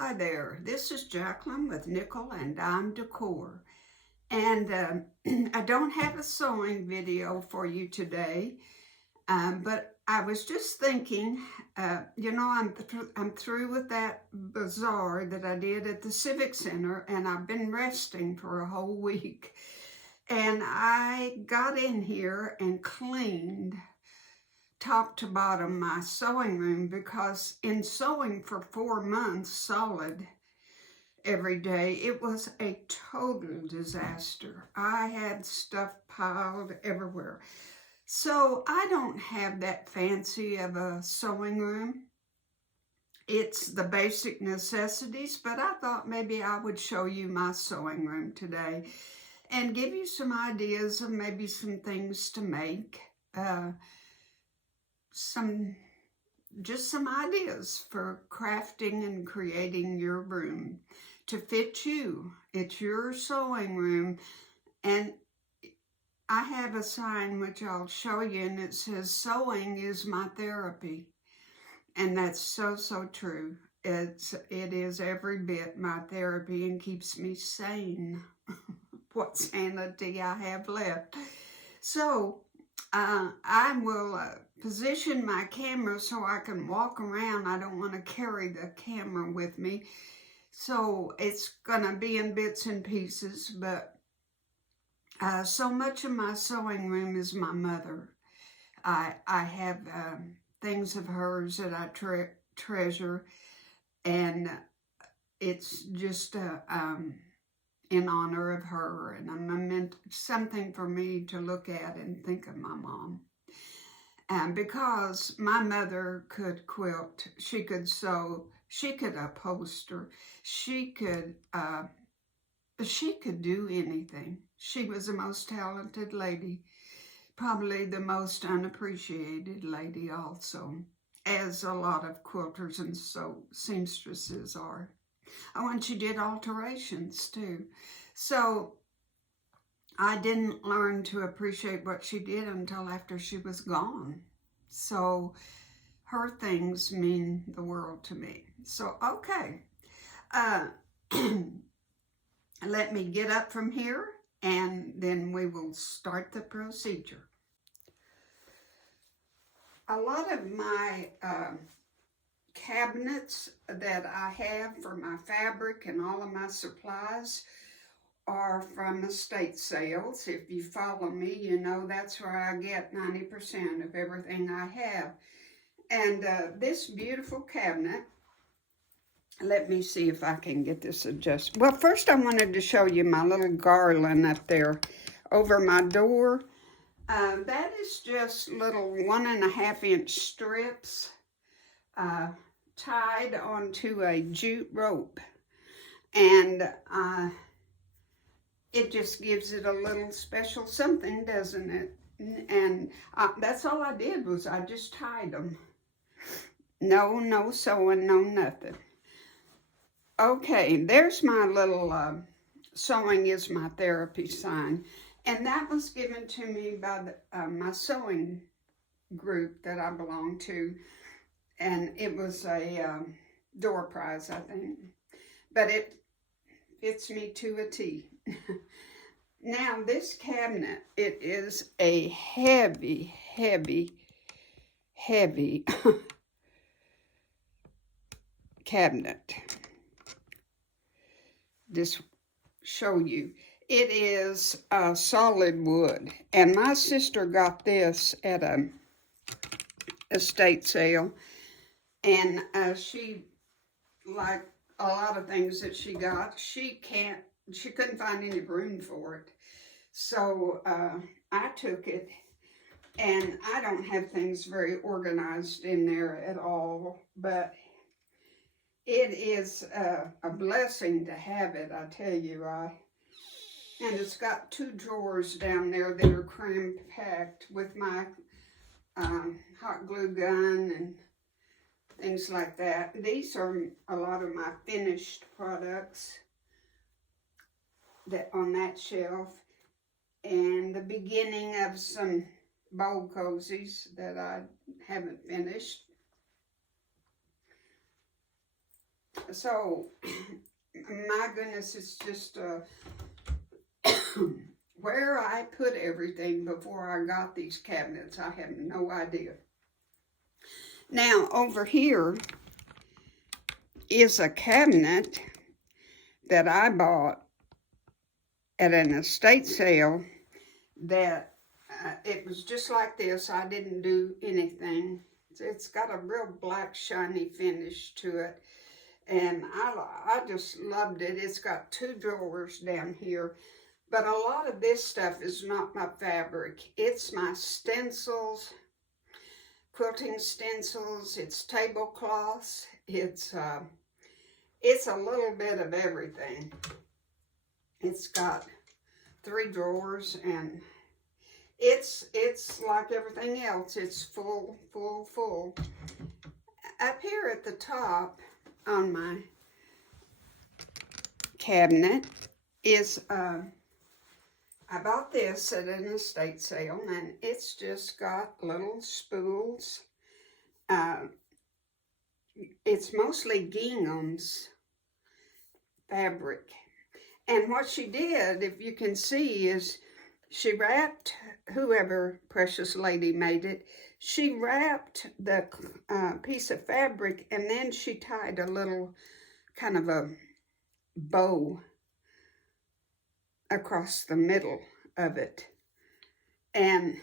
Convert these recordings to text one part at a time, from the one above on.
Hi there, this is Jacqueline with Nickel and Dime Decor. And I don't have a sewing video for you today, but I was just thinking, I'm through with that bazaar that I did at the Civic Center, and I've been resting for a whole week. And I got in here and cleaned top to bottom my sewing room, because in sewing for 4 months solid every day, it was a total disaster. I had stuff piled everywhere. So I don't have that fancy of a sewing room. It's the basic necessities, but I thought maybe I would show you my sewing room today and give you some ideas of maybe some things to make. Some ideas for crafting and creating your room to fit you. It's your sewing room. And I have a sign which I'll show you, and it says, "Sewing is my therapy." And that's so true. It is every bit my therapy and keeps me sane. What sanity I have left. So I will position my camera so I can walk around. I don't want to carry the camera with me. So it's going to be in bits and pieces, but so much of my sewing room is my mother. I have things of hers that I treasure, and it's just in honor of her, and meant something for me to look at and think of my mom. And because my mother could quilt, she could sew, she could upholster, she could do anything. She was the most talented lady, probably the most unappreciated lady also, as a lot of quilters and seamstresses are. Oh, and she did alterations too. So I didn't learn to appreciate what she did until after she was gone. So her things mean the world to me. So, okay. Let me get up from here, and then we will start the procedure. A lot of my cabinets that I have for my fabric and all of my supplies are from estate sales. If you follow me, you know that's where I get 90% of everything I have. And this beautiful cabinet, let me see if I can get this adjusted. Well, first I wanted to show you my little garland up there over my door. That is just little 1.5-inch strips tied onto a jute rope, and it just gives it a little special something, doesn't it? And that's all I did, was I just tied them. No sewing, no nothing. Okay, there's my little sewing is my therapy sign, and that was given to me by my sewing group that I belong to. And it was a door prize, I think. But it fits me to a T. Now, this cabinet, it is a heavy cabinet. Just show you. It is solid wood. And my sister got this at a estate sale. And she, like a lot of things that she got, she couldn't find any room for it. So I took it, and I don't have things very organized in there at all, but it is a blessing to have it, I tell you. And it's got 2 drawers down there that are cram-packed with my hot glue gun and things like that. These are a lot of my finished products that on that shelf, and the beginning of some bowl cozies that I haven't finished. So, my goodness, it's just where I put everything before I got these cabinets, I have no idea. Now, over here is a cabinet that I bought at an estate sale that it was just like this. I didn't do anything. It's got a real black shiny finish to it, and I just loved it. It's got 2 drawers down here, but a lot of this stuff is not my fabric. It's my stencils, quilting stencils, it's tablecloths, it's a little bit of everything. It's got 3 drawers, and it's like everything else. It's full. Up here at the top on my cabinet is, I bought this at an estate sale, and it's just got little spools. It's mostly gingham's fabric. And what she did, if you can see, is she wrapped, whoever precious lady made it, she wrapped the piece of fabric, and then she tied a little kind of a bow across the middle of it. And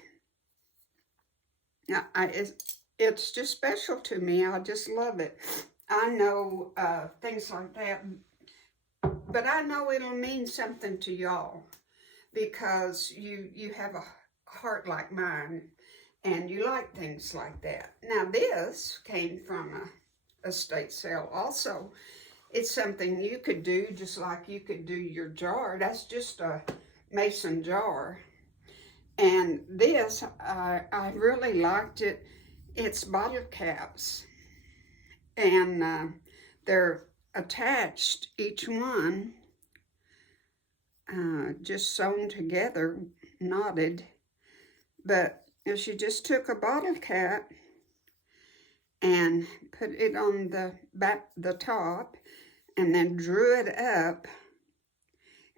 it's just special to me. I just love it. I know things like that, but I know it'll mean something to y'all, because you have a heart like mine, and you like things like that. Now, this came from a estate sale also. It's something you could do, just like you could do your jar. That's just a mason jar. And this, I really liked it. It's bottle caps, and they're attached, each one, just sewn together, knotted. But if she just took a bottle cap and put it on the top, and then drew it up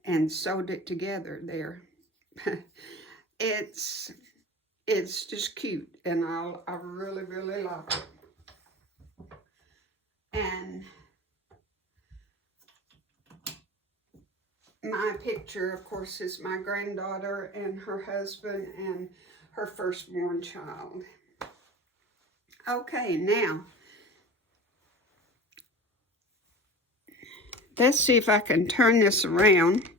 and sewed it together there. It's just cute, and I really like it. And my picture, of course, is my granddaughter and her husband and her firstborn child. Okay, now, let's see if I can turn this around.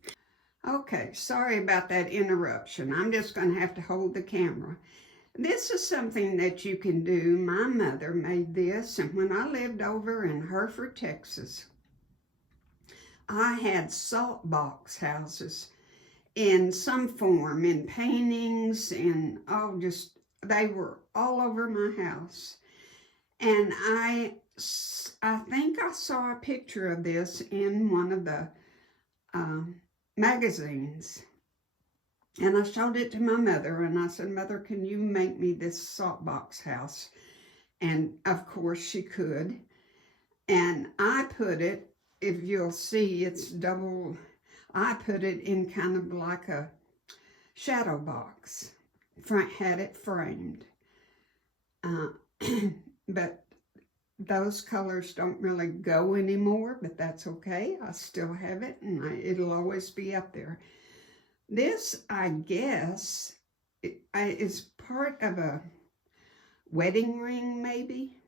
Okay, sorry about that interruption. I'm just going to have to hold the camera. This is something that you can do. My mother made this, and when I lived over in Hereford, Texas, I had salt box houses in some form, in paintings, and they were all over my house. And I think I saw a picture of this in one of the magazines. And I showed it to my mother, and I said, "Mother, can you make me this salt box house?" And of course she could. And I put it, if you'll see, it's double. I put it in kind of like a shadow box. Had it framed. But those colors don't really go anymore, but that's okay. I still have it, and it'll always be up there. This, I guess, is part of a wedding ring, maybe.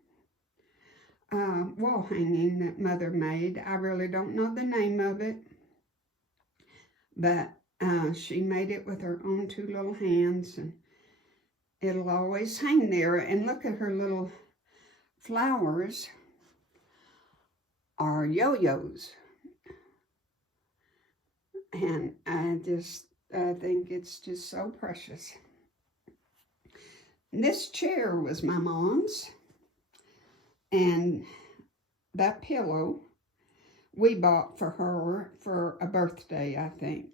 Wall hanging that Mother made. I really don't know the name of it, but she made it with her own 2 little hands, and it'll always hang there. And look at her little flowers are yo-yos, and I think it's just so precious. This chair was my mom's, and that pillow we bought for her for a birthday, I think.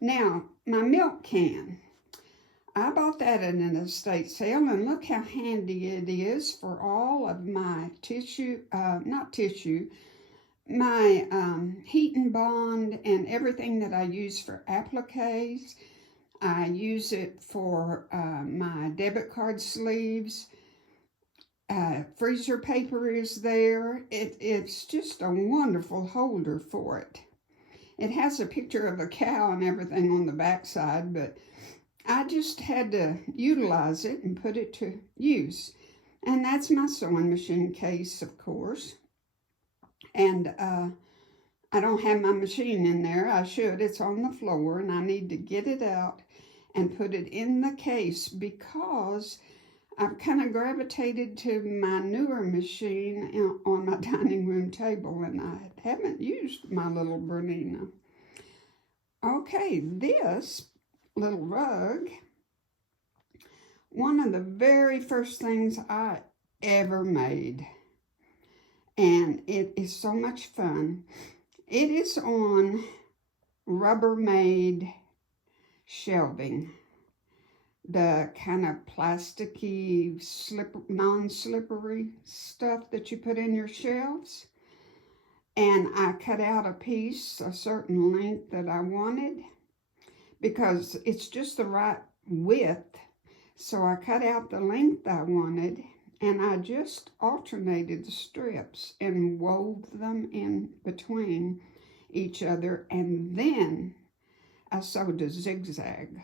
Now, my milk can. I bought that at an estate sale, and look how handy it is for all of my tissue, not tissue, my heat and bond and everything that I use for appliques. I use it for my debit card sleeves. Freezer paper is there. It's just a wonderful holder for it. It has a picture of a cow and everything on the backside, but I just had to utilize it and put it to use. And that's my sewing machine case, of course. And I don't have my machine in there. I should. It's on the floor, and I need to get it out and put it in the case because I've kind of gravitated to my newer machine on my dining room table, and I haven't used my little Bernina. Okay, this little rug, one of the very first things I ever made, and it is so much fun. It is on Rubbermaid shelving, the kind of plasticky, non-slippery stuff that you put in your shelves. And I cut out a piece, a certain length that I wanted, because it's just the right width. So I cut out the length I wanted, and I just alternated the strips and wove them in between each other, and then I sewed a zigzag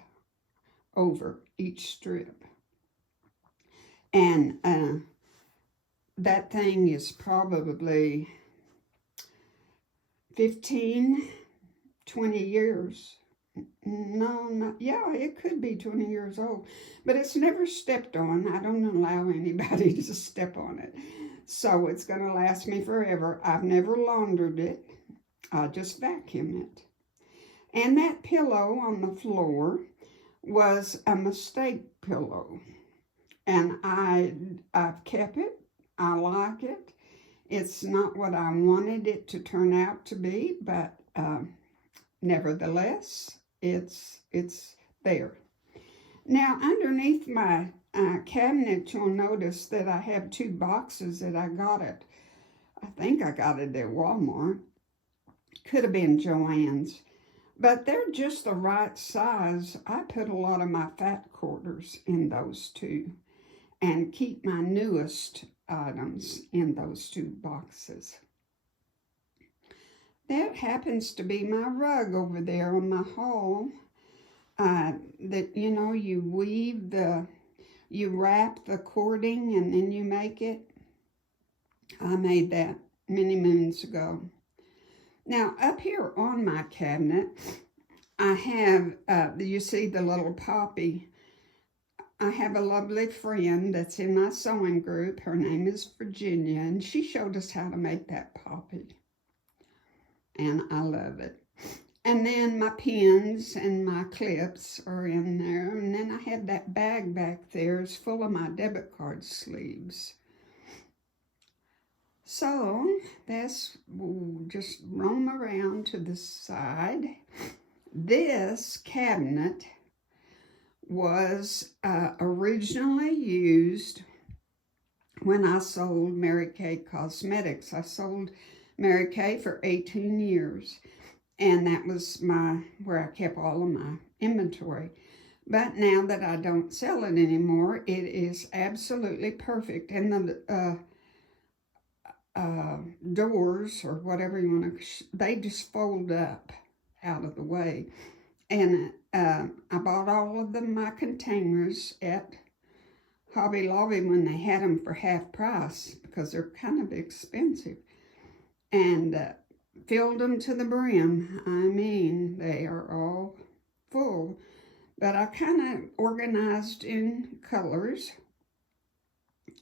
over each strip. And that thing is probably 15, 20 years. No, yeah, it could be 20 years old, but it's never stepped on. I don't allow anybody to step on it. So it's going to last me forever. I've never laundered it. I just vacuum it. And that pillow on the floor was a mistake pillow. And I've kept it. I like it. It's not what I wanted it to turn out to be, but nevertheless, it's there. Now, underneath my cabinet, you'll notice that I have two boxes that I think I got it at Walmart. Could have been Joann's, but they're just the right size. I put a lot of my fat quarters in those two and keep my newest items in those two boxes. That happens to be my rug over there on my hall. That, you know, you wrap the cording and then you make it. I made that many moons ago. Now, up here on my cabinet, I have, you see the little poppy. I have a lovely friend that's in my sewing group. Her name is Virginia, and she showed us how to make that poppy. And I love it. And then my pins and my clips are in there. And then I have that bag back there. It's full of my debit card sleeves. So we'll just roam around to the side. This cabinet was originally used when I sold Mary Kay Cosmetics. I sold Mary Kay for 18 years. And that was where I kept all of my inventory. But now that I don't sell it anymore, it is absolutely perfect. And the doors, or whatever you want to, they just fold up out of the way. And I bought all of my containers at Hobby Lobby when they had them for half price, because they're kind of expensive. And filled them to the brim. I mean, they are all full. But I kind of organized in colors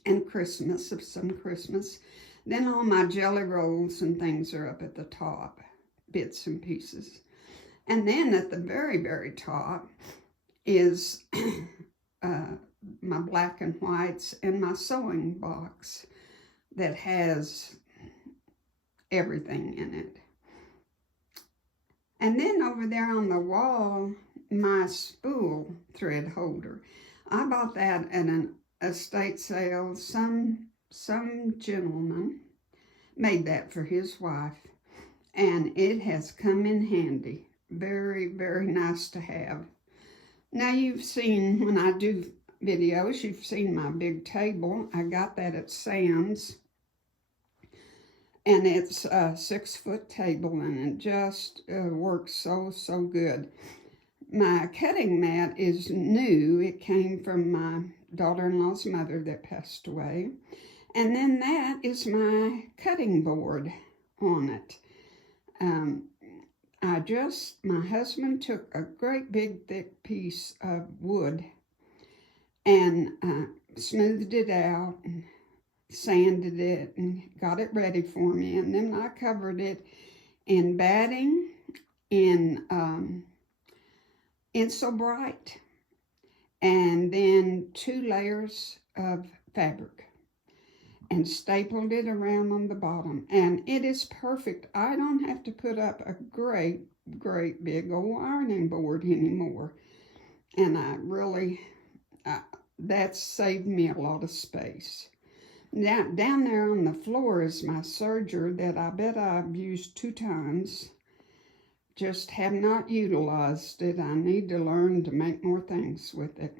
and Christmas, of some Christmas. Then all my jelly rolls and things are up at the top, bits and pieces. And then at the very, very top is my black and whites and my sewing box that has everything in it. And then over there on the wall, my spool thread holder. I bought that at an estate sale. Some gentleman made that for his wife, and it has come in handy. Very, very nice to have. Now you've seen, when I do videos, you've seen my big table. I got that at Sam's, and it's a 6-foot table, and it just works so good. My cutting mat is new. It came from my daughter-in-law's mother that passed away. And then that is my cutting board on it. My husband took a great big thick piece of wood and smoothed it out and sanded it and got it ready for me. And then I covered it in batting, in So Bright, and then 2 layers of fabric, and stapled it around on the bottom. And it is perfect. I don't have to put up a great big old ironing board anymore. And I really, that's saved me a lot of space. Now, down there on the floor is my serger that I bet I've used 2 times. Just have not utilized it. I need to learn to make more things with it.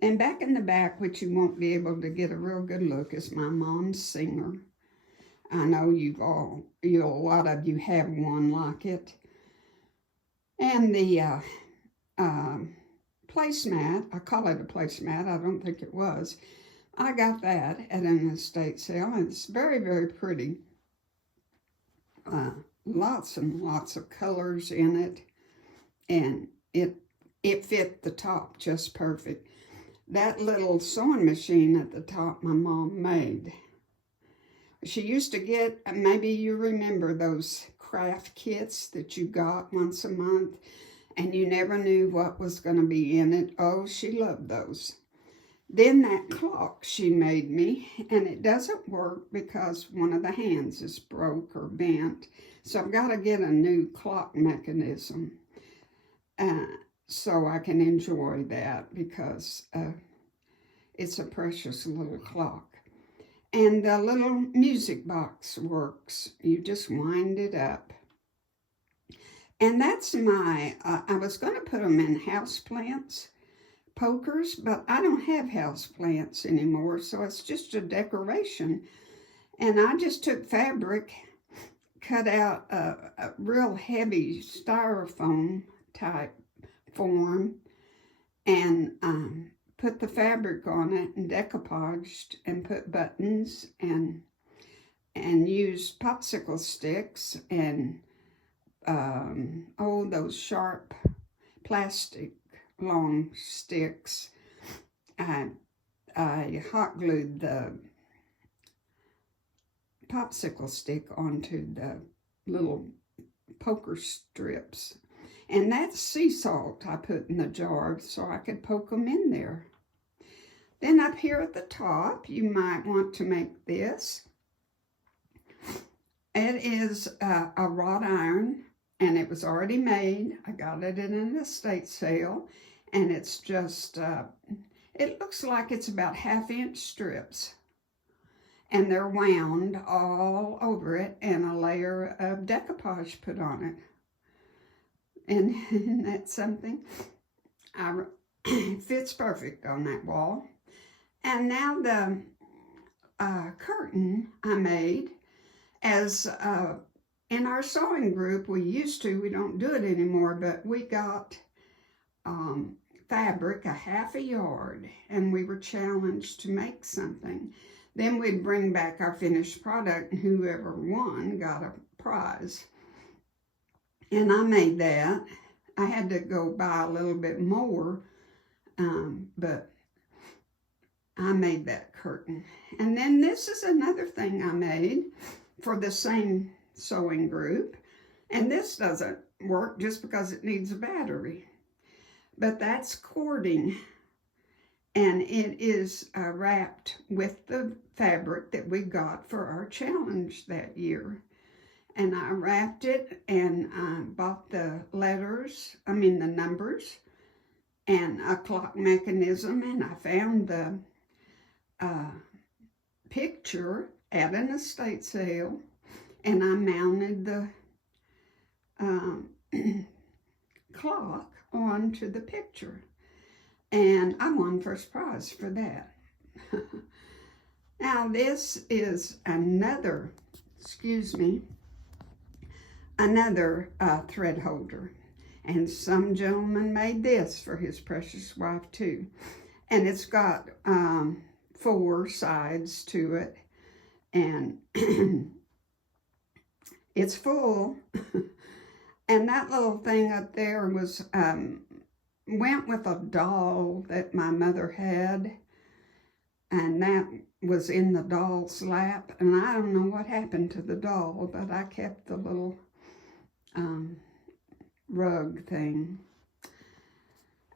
And back in the back, which you won't be able to get a real good look, is my mom's singer. I know a lot of you have one like it. And the placemat, I call it a placemat, I don't think it was. I got that at an estate sale, and it's very, very pretty. Lots and lots of colors in it, and it fit the top just perfect. That little sewing machine at the top my mom made. She used to get, maybe you remember those craft kits that you got once a month, and you never knew what was going to be in it. Oh, she loved those. Then that clock she made me, and it doesn't work because one of the hands is broke or bent. So I've got to get a new clock mechanism so I can enjoy that, because it's a precious little clock. And the little music box works. You just wind it up. And that's my, I was going to put them in houseplants, pokers, but I don't have houseplants anymore, so it's just a decoration. And I just took fabric, cut out a real heavy styrofoam type form, and put the fabric on it and decoupaged and put buttons and used popsicle sticks and those sharp plastic long sticks. I hot glued the popsicle stick onto the little poker strips. And that's sea salt I put in the jar so I could poke them in there. Then up here at the top, you might want to make this. It is a wrought iron, and it was already made. I got it in an estate sale, and it's just, it looks like it's about 1/2-inch strips. And they're wound all over it, and a layer of decoupage put on it. And that's something. It fits perfect on that wall. And now the curtain I made, as in our sewing group, we don't do it anymore, but we got fabric, a 1/2 yard, and we were challenged to make something. Then we'd bring back our finished product, and whoever won got a prize. And I made that. I had to go buy a little bit more, but I made that curtain. And then this is another thing I made for the same sewing group. And this doesn't work just because it needs a battery. But that's cording. And it is wrapped with the fabric that we got for our challenge that year. And I wrapped it, and I bought the the numbers, and a clock mechanism, and I found the picture at an estate sale, and I mounted the clock onto the picture, and I won first prize for that. Now this is another thread holder, and some gentleman made this for his precious wife too, and it's got 4 sides to it, and it's full. And that little thing up there was went with a doll that my mother had, and that was in the doll's lap, and I don't know what happened to the doll, but I kept the little rug thing.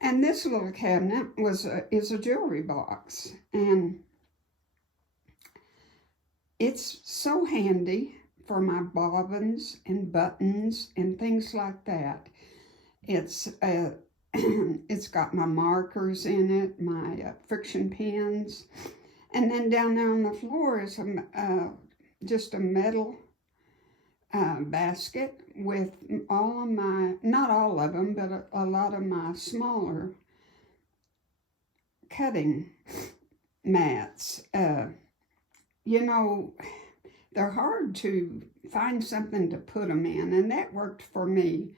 And this little cabinet is a jewelry box, and it's so handy for my bobbins and buttons and things like that. It's it's got my markers in it, my friction pins, and then down there on the floor is just a metal basket with all of my, not all of them, but a lot of my smaller cutting mats. You know, they're hard to find something to put them in, and that worked for me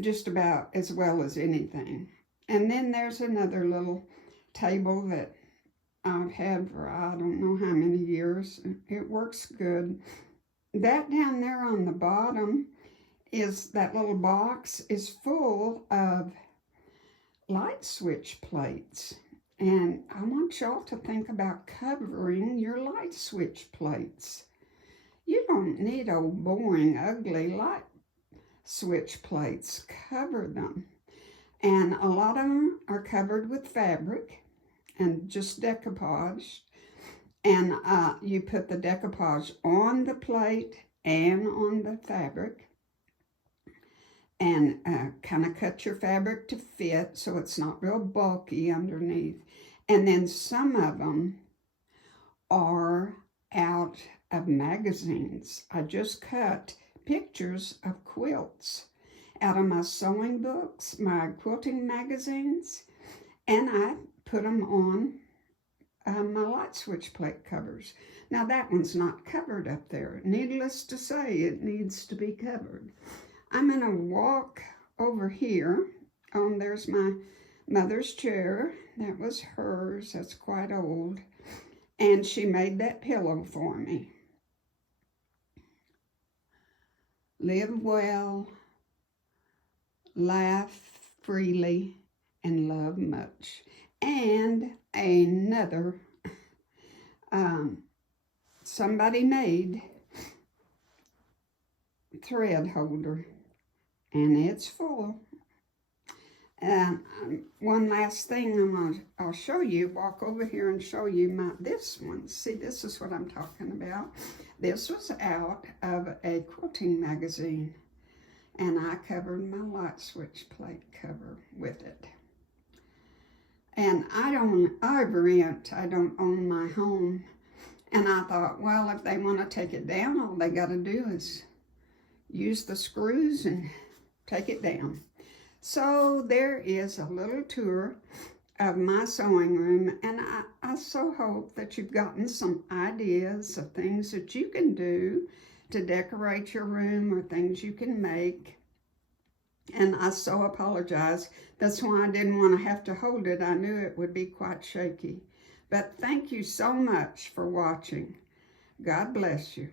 just about as well as anything. And then there's another little table that I've had for I don't know how many years. It works good. That down there on the bottom is, that little box is full of light switch plates. And I want y'all to think about covering your light switch plates. You don't need old boring ugly light switch plates. Cover them. And a lot of them are covered with fabric and just decoupaged. And you put the decoupage on the plate and on the fabric, and kind of cut your fabric to fit so it's not real bulky underneath. And then some of them are out of magazines. I just cut pictures of quilts out of my sewing books, my quilting magazines, and I put them on my light switch plate covers. Now that one's not covered up there. Needless to say, it needs to be covered. I'm going to walk over here. There's my mother's chair. That was hers. That's quite old. And she made that pillow for me. Live well, laugh freely, and love much. And another somebody made thread holder, and it's full. One last thing I'll show you. Walk over here and show you this one. See, this is what I'm talking about. This was out of a quilting magazine, and I covered my light switch plate cover with it. And I don't own my home. And I thought, well, if they want to take it down, all they got to do is use the screws and take it down. So there is a little tour of my sewing room, and I so hope that you've gotten some ideas of things that you can do to decorate your room, or things you can make. And I so apologize. That's why I didn't want to have to hold it. I knew it would be quite shaky. But thank you so much for watching. God bless you.